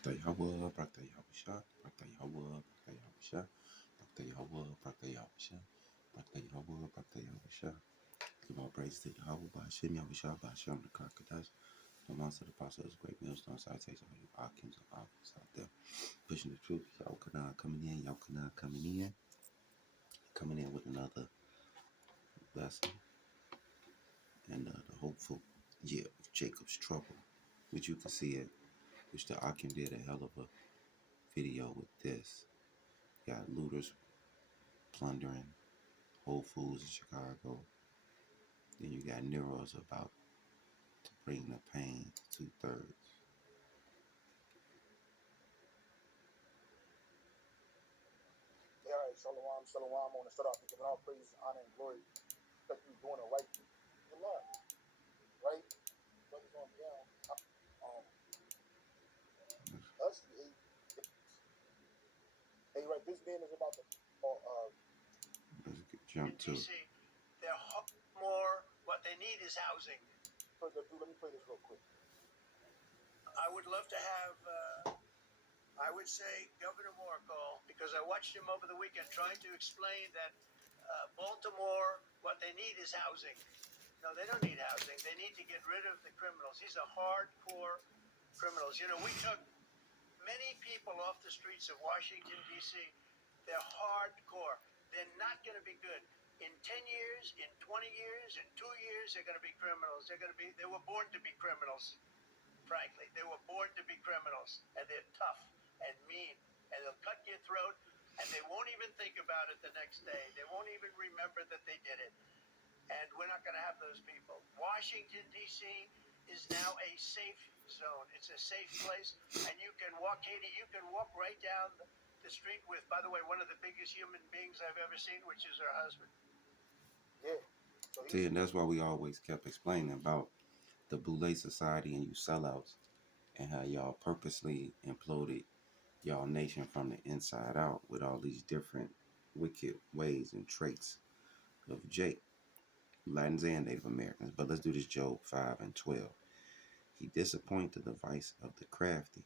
Prakta Yahweh, Prakta Yahusha, Prakta Yahweh, Prakta Yahusha, Prakta Yahweh, Prakta Yahusha, Prakta Yahweh, Prakta Yahusha. Give all praise to Yahweh, Ba'ashem Yahusha, Ba'ashem the Karkadash, the monster, the process, great millstone, citation, all you Akins and Akins out there. Pushing the truth, Yahweh coming in, Yahweh coming in with another lesson. And the hopeful year of Jacob's trouble, which you can see it, which the Akim did a hell of a video with this. Got looters plundering Whole Foods in Chicago. Then you got Nero's about to bring the pain to 2/3. Yeah, all right, Shalom, Shalom. I want to start off giving all praise, honor, and glory that you're doing the right thing. Good luck, right? Brothers on down. Us, hey, right, this man is about to Let's jump to it. They're more, what they need is housing. Let me play this real quick. I would love to have, I would say Governor Moore call, because I watched him over the weekend trying to explain that Baltimore, what they need is housing. No, they don't need housing. They need to get rid of the criminals. These are hardcore criminals. You know, we took many people off the streets of Washington, D.C. They're hardcore. They're not going to be good. In 10 years, in 20 years, in 2 years, they're going to be criminals. They were born to be criminals, frankly. They were born to be criminals. And they're tough and mean. And they'll cut your throat. And they won't even think about it the next day. They won't even remember that they did it. And we're not going to have those people. Washington, D.C. is now a safe zone. It's a safe place. And you can walk, Katie, you can walk right down the street with, by the way, one of the biggest human beings I've ever seen, which is her husband. Yeah. See, and that's why we always kept explaining about the Boule Society and you sellouts and how y'all purposely imploded y'all nation from the inside out with all these different wicked ways and traits of Jake, Latins and Native Americans. But let's do this Job 5 and 12. He disappointed the device of the crafty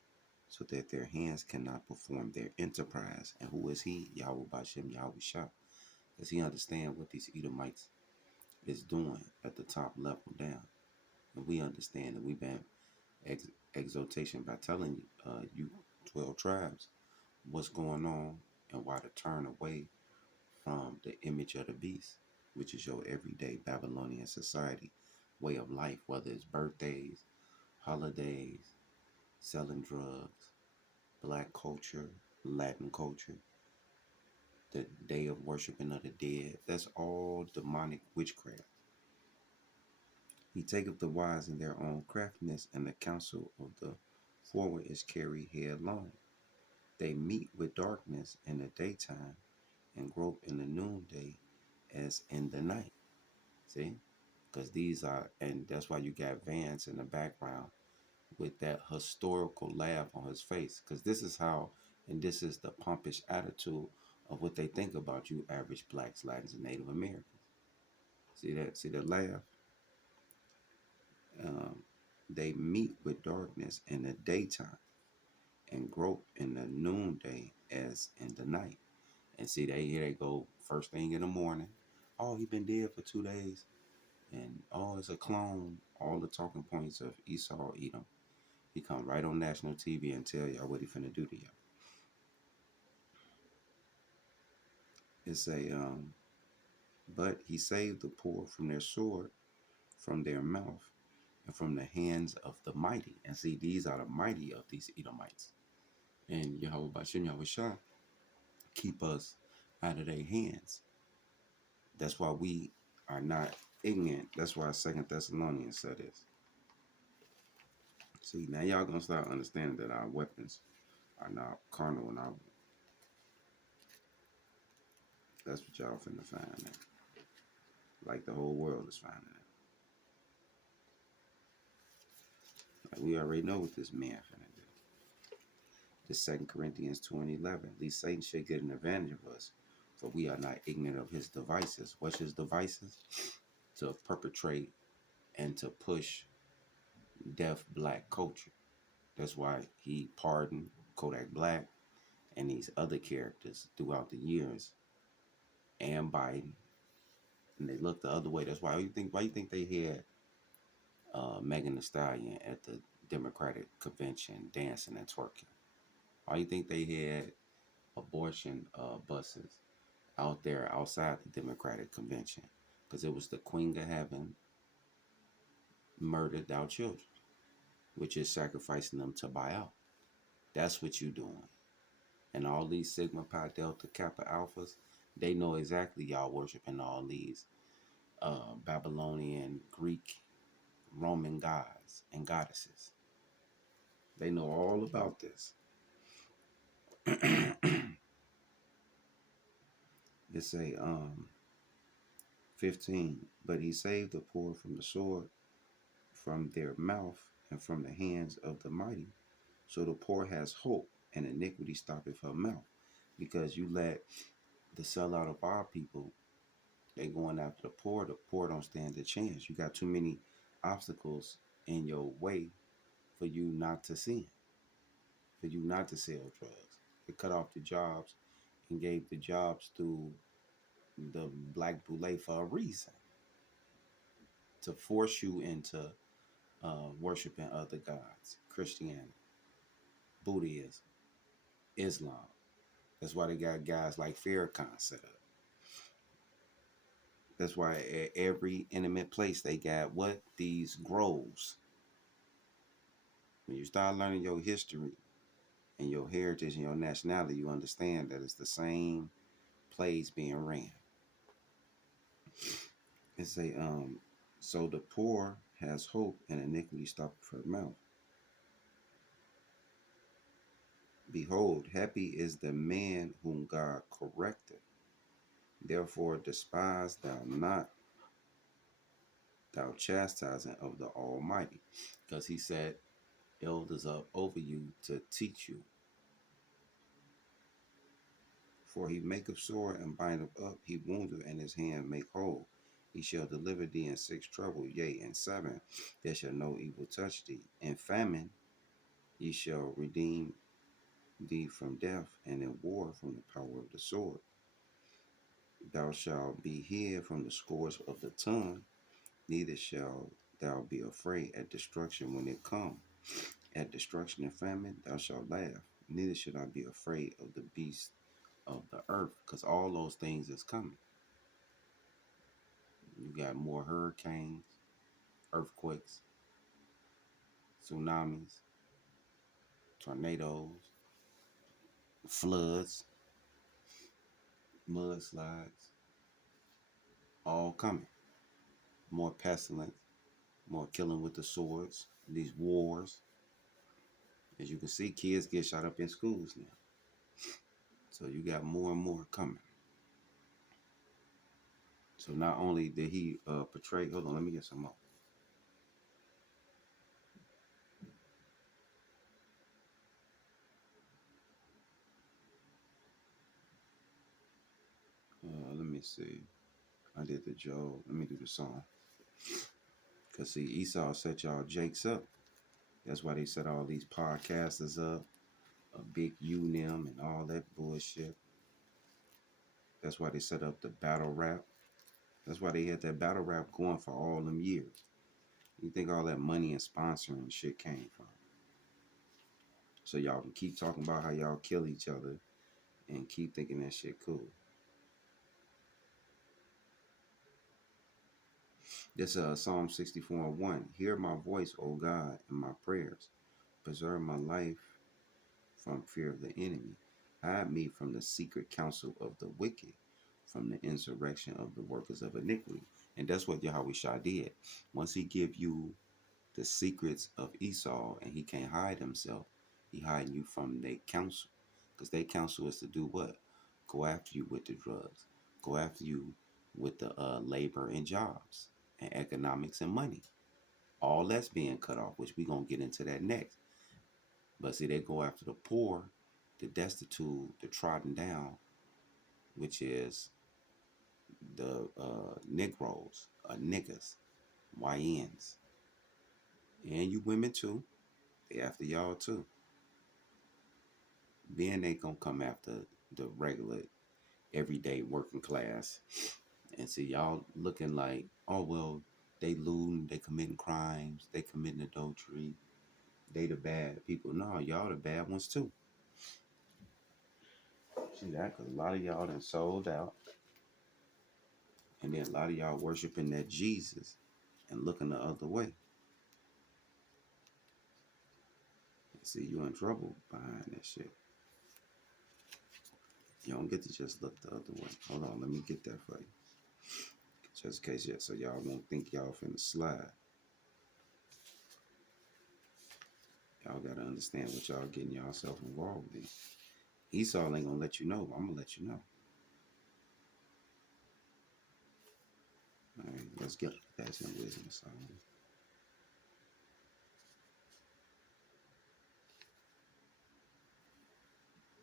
so that their hands cannot perform their enterprise. And who is he? Yahweh Bashem Yahweh Shah. Does he understand what these Edomites is doing at the top level down? And we understand that we've been exhortation by telling you 12 tribes what's going on and why to turn away from the image of the beast, which is your everyday Babylonian society way of life, whether it's birthdays, holidays, selling drugs, black culture, Latin culture, the day of worshiping of the dead. That's all demonic witchcraft. He taketh the wise in their own craftiness, and the counsel of the forward is carried headlong. They meet with darkness in the daytime and grope in the noonday as in the night. See? Because these are, and that's why you got Vance in the background with that historical laugh on his face. Because this is how, and this is the pompous attitude of what they think about you average blacks, Latins, and Native Americans. See that? See that laugh? They meet with darkness in the daytime and grope in the noonday as in the night. And see, here they go, first thing in the morning. Oh, he been dead for 2 days. And oh, it's a clone. All the talking points of Esau, Edom. He come right on national TV and tell y'all what he finna do to y'all. It's a, but he saved the poor from their sword, from their mouth, and from the hands of the mighty. And see, these are the mighty of these Edomites. And Yahweh Bashem Yahweh Shah keep us out of their hands. That's why we are not ignorant. That's why 2 Thessalonians said this. See, now y'all gonna start understanding that our weapons are not carnal and our. That's what y'all finna find out. Like the whole world is finding out. Like we already know what this man finna do. The 2 Corinthians 2 and 11. At least Satan should get an advantage of us, for we are not ignorant of his devices. What's his devices? To perpetrate and to push deaf black culture. That's why he pardoned Kodak Black and these other characters throughout the years, and Biden, and they looked the other way. That's why you think they had Megan Thee Stallion at the Democratic convention dancing and twerking? Why you think they had abortion buses out there outside the Democratic convention? Because it was the Queen of Heaven murdered our children, which is sacrificing them to buy out. That's what you doing. And all these Sigma Pi Delta Kappa Alphas, they know exactly y'all worshiping all these Babylonian, Greek, Roman gods and goddesses. They know all about this. It say 15, but he saved the poor from the sword, from their mouth, and from the hands of the mighty. So the poor has hope, and iniquity stoppeth her mouth. Because you let the sellout of our people, they going after the poor don't stand a chance. You got too many obstacles in your way for you not to sin, for you not to sell drugs. They cut off the jobs and gave the jobs to the black boule for a reason, to force you into worshiping other gods, Christianity, Buddhism, Islam. That's why they got guys like Farrakhan set up. That's why at every intimate place they got what? These groves. When you start learning your history and your heritage and your nationality, you understand that it's the same plays being ran. It say, so the poor has hope and iniquity stoppeth her mouth. Behold, happy is the man whom God correcteth. Therefore despise thou not thou chastising of the Almighty. Because he set elders up over you to teach you. For he maketh sore and bindeth up, he woundeth, and his hand make whole. He shall deliver thee in 6 trouble, yea, in 7 there shall no evil touch thee. In famine ye shall redeem thee from death, and in war from the power of the sword. Thou shalt be hid from the scourge of the tongue, neither shalt thou be afraid at destruction when it come. At destruction and famine thou shalt laugh, neither should I be afraid of the beast of the earth, because all those things is coming. You got more hurricanes, earthquakes, tsunamis, tornadoes, floods, mudslides, all coming. More pestilence, more killing with the swords, these wars. As you can see, kids get shot up in schools now. So you got more and more coming. So not only did he portray, hold on, let me get some more. Let me see. I did the Joe. Let me do the song. Because see, Esau set y'all jakes up. That's why they set all these podcasters up, a big UNIM and all that bullshit. That's why they set up the battle rap. That's why they had that battle rap going for all them years. You think all that money and sponsoring shit came from? So y'all can keep talking about how y'all kill each other and keep thinking that shit cool. This Psalm 64:1. Hear my voice, O God, and my prayers. Preserve my life from fear of the enemy. Hide me from the secret counsel of the wicked, from the insurrection of the workers of iniquity. And that's what Yahweh Shah did. Once he give you the secrets of Esau and he can't hide himself, he hiding you from their counsel. Because their counsel is to do what? Go after you with the drugs. Go after you with the labor and jobs and economics and money. All that's being cut off, which we're going to get into that next. But see, they go after the poor, the destitute, the trodden down, which is the Negroes, niggas, YNs, and you women too. They after y'all too. Then they gonna come after the regular, everyday working class, and see y'all looking like, oh well, they looting, they committing crimes, they committing adultery, they the bad people. No, y'all the bad ones too. See that? Cause a lot of y'all done sold out, and then a lot of y'all worshiping that Jesus and looking the other way. See, you in trouble behind that shit. You don't get to just look the other way. Hold on, let me get that for you. Just in case, yeah, so y'all won't think y'all finna slide. Y'all gotta understand what y'all getting yourself involved in. Esau ain't gonna let you know. I'm gonna let you know. All right, let's get past some wisdom. So,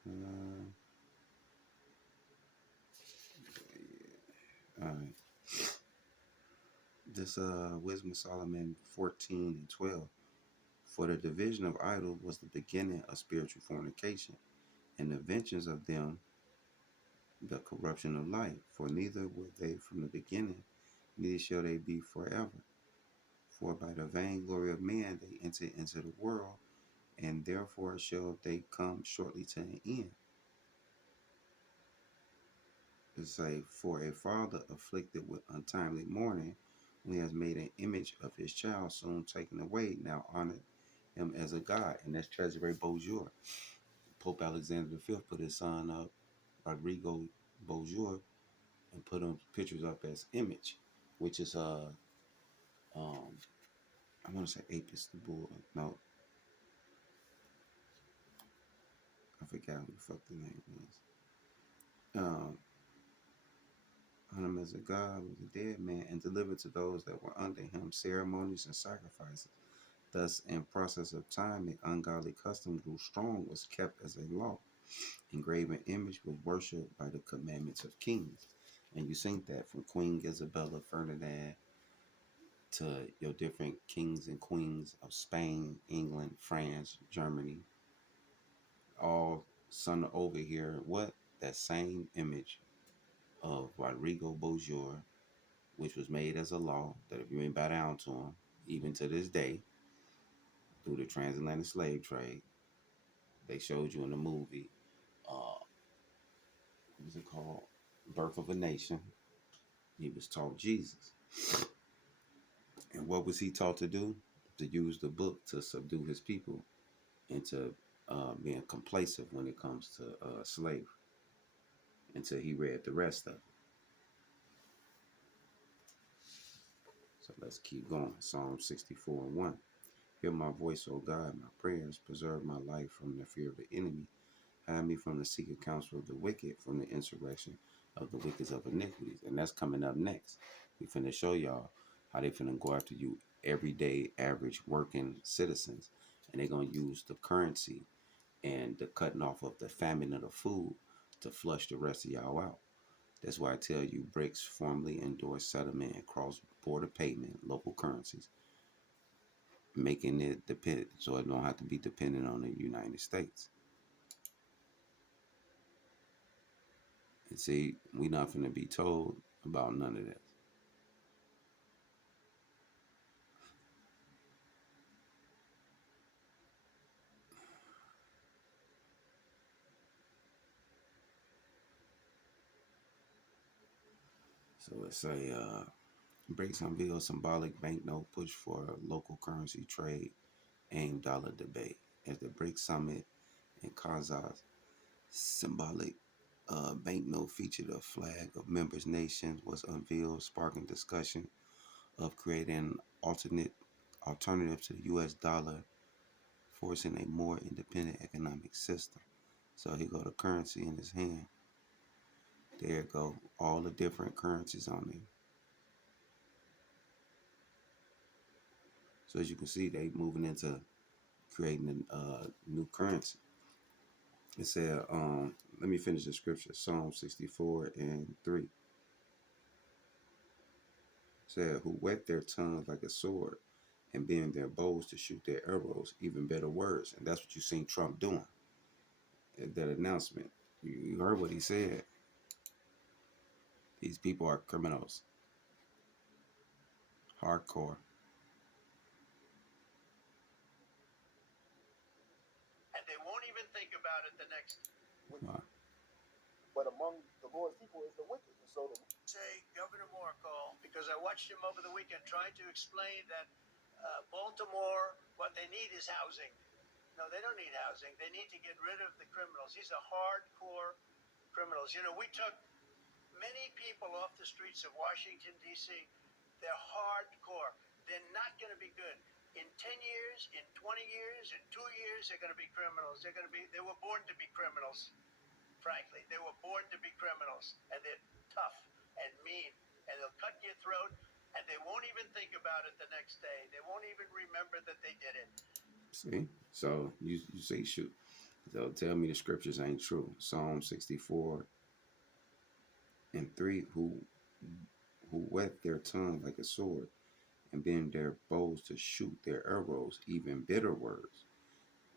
uh, all right. This Wisdom of Solomon 14 and 12. For the division of idols was the beginning of spiritual fornication, and the vengeance of them the corruption of life. For neither were they from the beginning, neither shall they be forever. For by the vainglory of man they enter into the world, and therefore shall they come shortly to an end. It say, for a father afflicted with untimely mourning, when he has made an image of his child soon taken away, now honor him as a god. And that's Cesare Borgia. Pope Alexander V put his son up, Rodrigo Borgia, and put him pictures up as image, which is um I want to say Apis the bull. No, I forgot who the fuck the name was. On him as a god was a dead man and delivered to those that were under him ceremonies and sacrifices. Thus, in process of time, the ungodly custom grew strong, was kept as a law. Engraven image was worshipped by the commandments of kings. And you think that from Queen Isabella Ferdinand to your different kings and queens of Spain, England, France, Germany, all son over here, what? That same image of Rodrigo Borgia, which was made as a law that if you ain't bow down to him, even to this day, through the transatlantic slave trade, they showed you in the movie, what was it called? Birth of a Nation. He was taught Jesus. And what was he taught to do? To use the book to subdue his people into being complacent when it comes to slavery until he read the rest of it. So let's keep going. Psalm 64 and 1. Hear my voice, O God, my prayers. Preserve my life from the fear of the enemy. Hide me from the secret counsel of the wicked, from the insurrection of the wicked of iniquities. And that's coming up next. We finna show y'all how they finna go after you everyday, average working citizens. And they're gonna use the currency and the cutting off of the famine of the food to flush the rest of y'all out. That's why I tell you BRICS formally endorse settlement and cross-border payment, local currencies, making it dependent so it don't have to be dependent on the United States. And see, we not finna be told about none of that. So let's say BRICS unveil symbolic banknote push for local currency trade aimed dollar debate. As the BRICS summit in Kazakh, symbolic banknote featured a flag of members' nations was unveiled, sparking discussion of creating an alternative to the U.S. dollar, forcing a more independent economic system. So he got a currency in his hand. There go all the different currencies on there. So as you can see, they moving into creating a new currency. It said, let me finish the scripture. Psalm 64 and 3 said, who wet their tongues like a sword and bend their bows to shoot their arrows, even better words. And that's what you seen Trump doing at that announcement. You heard what he said. These people are criminals, hardcore. And they won't even think about it the next. Wow. But among the Lord's people is the wicked. And so the Say Governor Morkel, because I watched him over the weekend trying to explain that Baltimore, what they need is housing. No, they don't need housing. They need to get rid of the criminals. These are hardcore criminals. You know, we took many people off the streets of Washington, D.C. They're hardcore. They're not going to be good. In 10 years, in 20 years, in 2 years, they're going to be criminals. They were born to be criminals, frankly. They were born to be criminals. And they're tough and mean. And they'll cut your throat. And they won't even think about it the next day. They won't even remember that they did it. See? So you say, shoot. They'll tell me the scriptures ain't true. Psalm 64 and 3, who wet their tongue like a sword and bend their bows to shoot their arrows, even bitter words.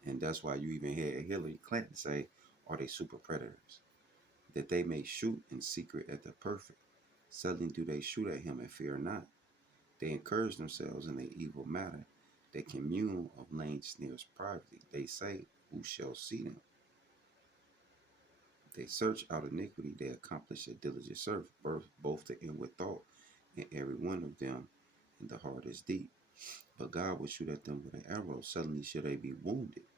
And that's why you even hear Hillary Clinton say, are they super predators? That they may shoot in secret at the perfect. Suddenly do they shoot at him and fear not. They encourage themselves in the evil matter. They commune of lame sneers privately. They say, who shall see them? They search out iniquity. They accomplish a diligent service, both the inward thought and every one of them in the heart is deep. But God will shoot at them with an arrow. Suddenly shall they be wounded,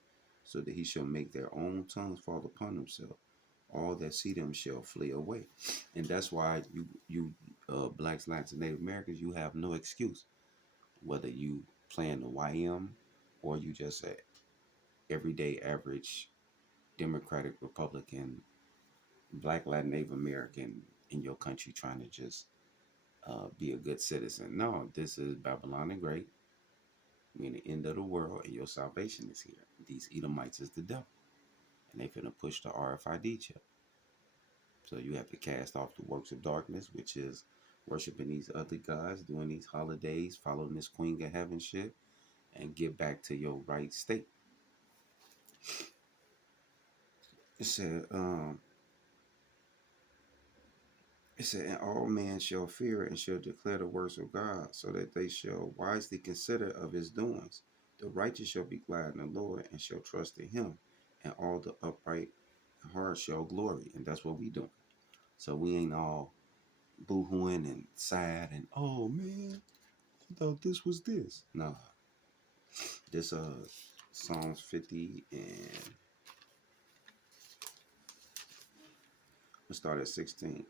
so that he shall make their own tongues fall upon themselves. All that see them shall flee away. And that's why you blacks, Latinx, and Native Americans, you have no excuse. Whether you playing the YM or you just a everyday average Democratic Republican, Black, Latin, Native American in your country trying to just be a good citizen. No, this is Babylon the Great. We're in the end of the world and your salvation is here. These Edomites is the devil. And they finna push the RFID chip. So you have to cast off the works of darkness, which is worshiping these other gods, doing these holidays, following this Queen of Heaven shit, and get back to your right state. It said, and all men shall fear and shall declare the works of God, so that they shall wisely consider of his doings. The righteous shall be glad in the Lord and shall trust in him, and all the upright in heart shall glory. And that's what we doing. So we ain't all boo-hooing and sad and, oh man, I thought this was this. No. This Psalms 50 and let's start at 16.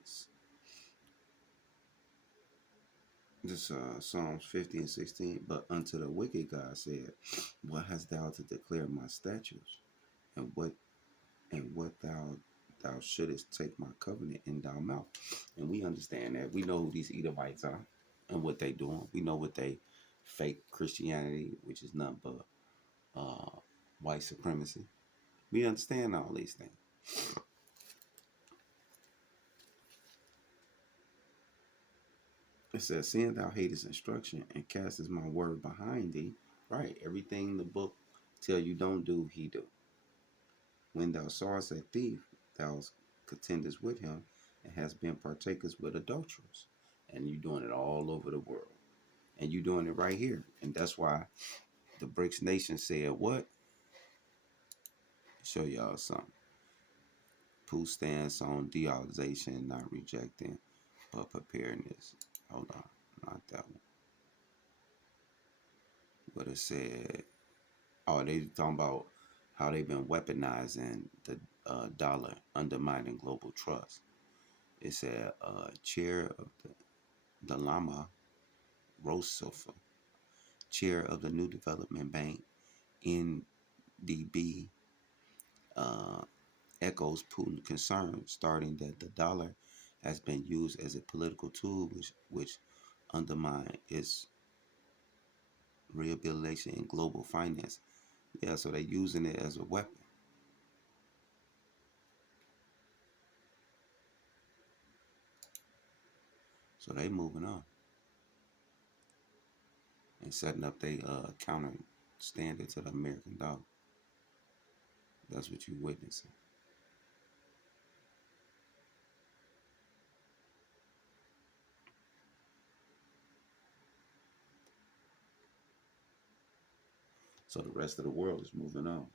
This Psalms 50 and 16. But unto the wicked God said, what hast thou to declare my statutes? And what thou shouldest take my covenant in thy mouth. And we understand that. We know who these Edomites are and what they doing. We know what they fake Christianity, which is nothing but white supremacy. We understand all these things. It says, seeing thou hatest instruction and castest my word behind thee. Right, everything the book tell you don't do, he do. When thou sawest a thief, thou contendest with him, and hast been partakers with adulterers. And you doing it all over the world. And you doing it right here. And that's why the BRICS nation said what? Show y'all something. Who stands on deolization, not rejecting, but preparedness. Hold on, not that one. But it said, oh, they talking about how they've been weaponizing the dollar, undermining global trust. It said, chair of the Lama Rousseff, chair of the New Development Bank, NDB, echoes Putin's concern, starting that the dollar has been used as a political tool which undermine its rehabilitation in global finance. Yeah, so they're using it as a weapon. So they moving on. and setting up their counter standard to the American dollar. That's what you witnessing. So the rest of the world is moving on.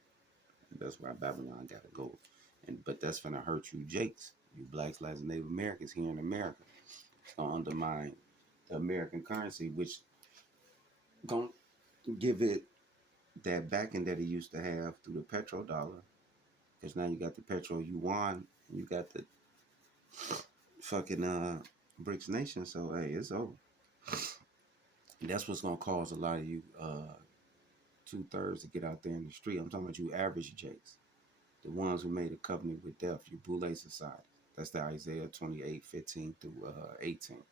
And that's why Babylon got to go. But that's gonna hurt you, Jakes, you blacks, Blacks, and Native Americans here in America. It's gonna undermine the American currency, which gonna give it that backing that it used to have through the petrodollar. Because now you got the petro yuan, and you got the fucking BRICS nation. So hey, it's over. And that's what's gonna cause a lot of you 2/3 to get out there in the street. I'm talking about you average Jakes, the ones who made a covenant with death, you Boule society. That's the Isaiah 28:15 through 18.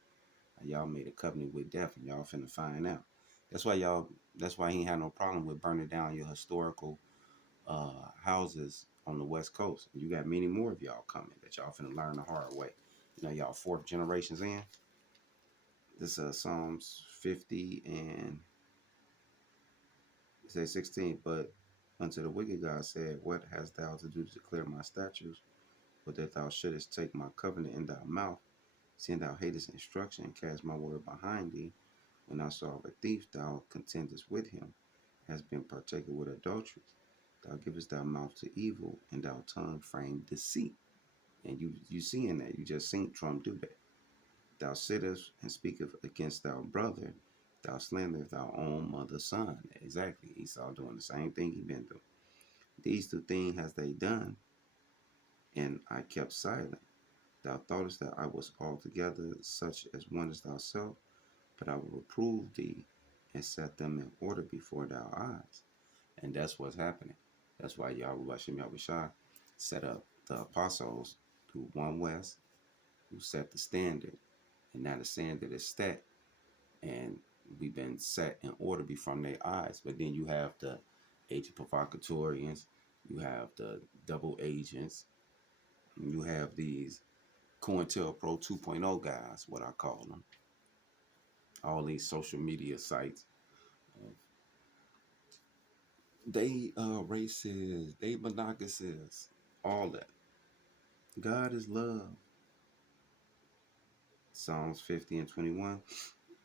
And y'all made a covenant with death, and y'all finna find out. That's why y'all. That's why he ain't had no problem with burning down your historical houses on the West Coast. And you got many more of y'all coming that y'all finna learn the hard way. You know, y'all fourth generations in. This is Psalms 50 and it says 16. But unto the wicked God said, what hast thou to do to declare my statutes? But that thou shouldest take my covenant in thy mouth, seeing thou hatest instruction, and cast my word behind thee. When thou saw a thief, thou contendest with him, hast been partaker with adultery. Thou givest thy mouth to evil, and thou tongue frame deceit. And you seeing that. You just seen Trump do that. Thou sittest and speakest against thy brother. Thou slanderest thy own mother's son. Exactly. Esau doing the same thing he been doing. These two things has they done, and I kept silent. Thou thoughtest that I was altogether such as one as thyself, but I will reprove thee and set them in order before thy eyes. And that's what's happening. That's why Yahweh Hashem Yahushua set up the apostles through One West, who set the standard. And now the standard is set, and we've been set in order before their eyes. But then you have the agent provocatorians, you have the double agents, and you have these COINTELPRO 2.0 guys, what I call them. All these social media sites. They racist, they monogamous, all that. God is love. Psalms 50 and 21.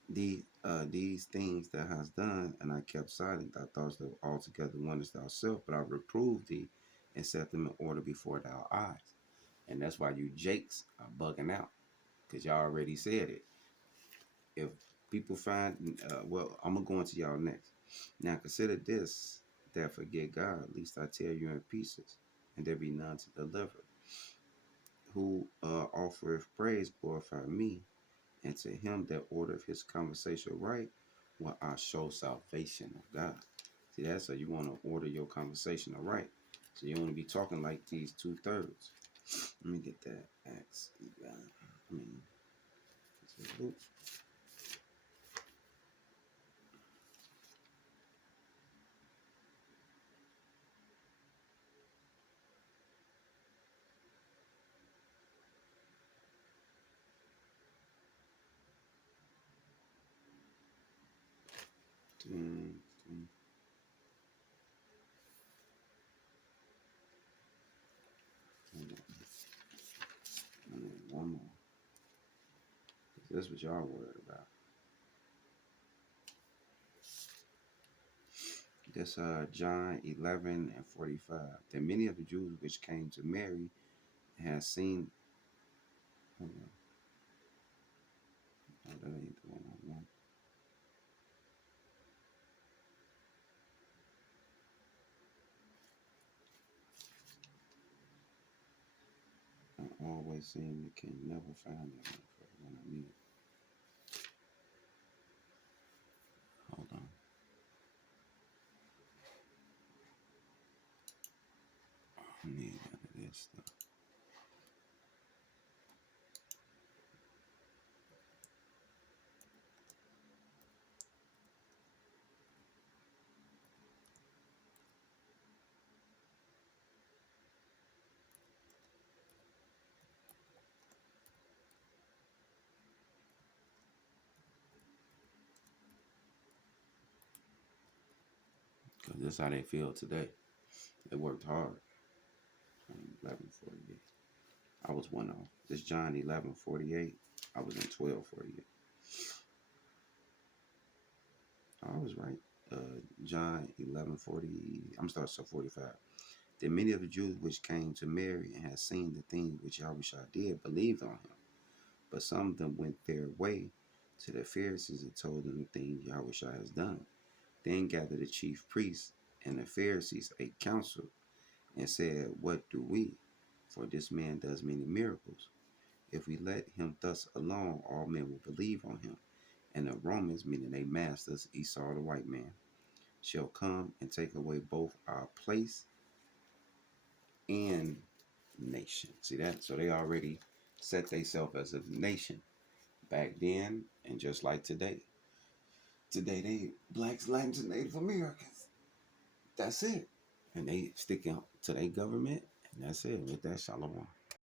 These things thou hast done, and I kept silent. Thou thoughts that altogether wonders thyself, but I reproved thee and set them in order before thy eyes. And that's why you jakes are bugging out, because y'all already said it. If people find, well, I'm going to go into y'all next. Now consider this, that forget God, at least I tear you in pieces, and there be none to deliver. Who offereth praise glorify me, and to him that ordereth his conversation right, will I show salvation of God. See, that's how you want to order your conversation right. So you want to be talking like these 2/3. Let me get that Acts. I mean, Luke. I need one more. That's what y'all worried about. That's John 11 and 45. That many of the Jews which came to Mary had seen. Hold on. Oh, that ain't the one I want. I always seem to can never find that when I need it. Hold on. I need none of this stuff. That's how they feel today. They worked hard. 11:48. I was one off. This John 11:48. I was in 12:48. I was right. John 11:40. I'm starting so 45. Then many of the Jews which came to Mary and had seen the things which Yahushua did believed on him. But some of them went their way to the Pharisees and told them the things Yahushua has done. Then gathered the chief priests and the Pharisees a council and said, what do we? For this man does many miracles. If we let him thus alone, all men will believe on him. And the Romans, meaning their masters, Esau the white man, shall come and take away both our place and nation. See that? So they already set themselves as a nation back then, and just like today. Today they blacks, Latins, and Native Americans. That's it. And they sticking to their government, and that's it. With that, shalom.